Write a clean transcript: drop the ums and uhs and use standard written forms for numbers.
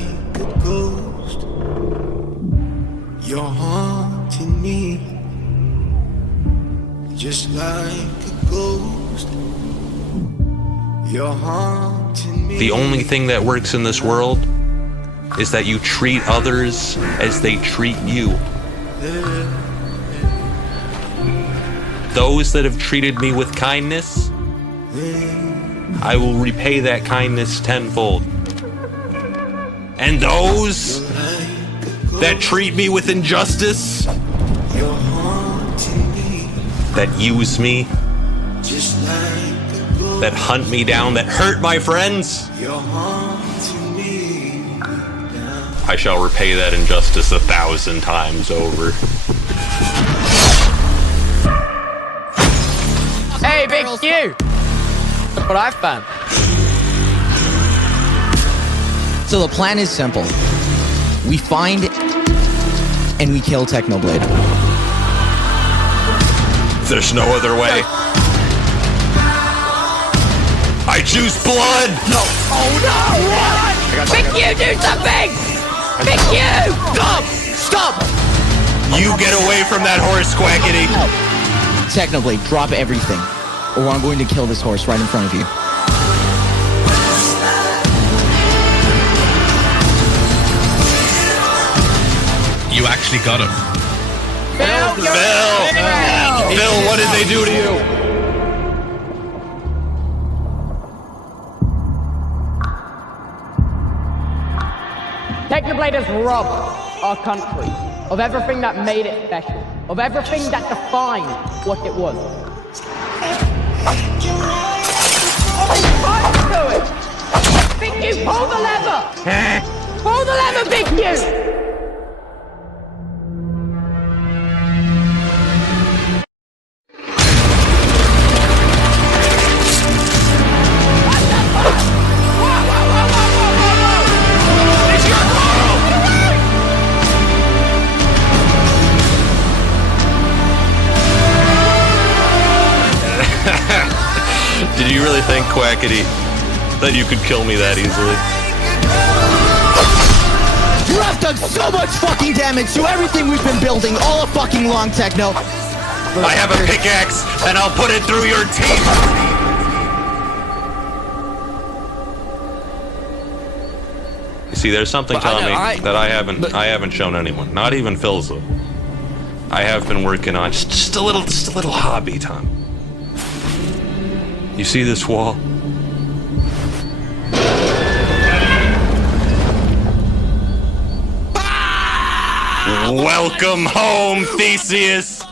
like a ghost. You're haunting me, just like a ghost. You're haunting me. The only thing that works in this world is that you treat others as they treat you. Those that have treated me with kindness, I will repay that kindness tenfold. And those that treat me with injustice, that use me, that hunt me down, that hurt my friends, I shall repay that injustice 1,000 times over. Hey, big Q! Look what I found. So the plan is simple. We find and we kill Technoblade. There's no other way. I choose blood! No! Oh no! What? Big Q, do something! Big Q! Stop! Stop! You get away from that horse, Quackity! Technoblade, drop everything, or I'm going to kill this horse right in front of you. You actually got him. Phil! Phil, what did they do to you? Technoblade has robbed our country of everything that made it special, of everything that defined what it was. Do it! Big Q, pull the lever! Pull the lever, Big Q! Did you really think, Quackity, that you could kill me that easily? You have done so much fucking damage to everything we've been building all fucking long, Techno. I have a pickaxe, and I'll put it through your teeth! You see, there's something telling me that I haven't shown anyone, not even Philza. I have been working on just a little hobby, Tom. You see this wall? Welcome home, Theseus!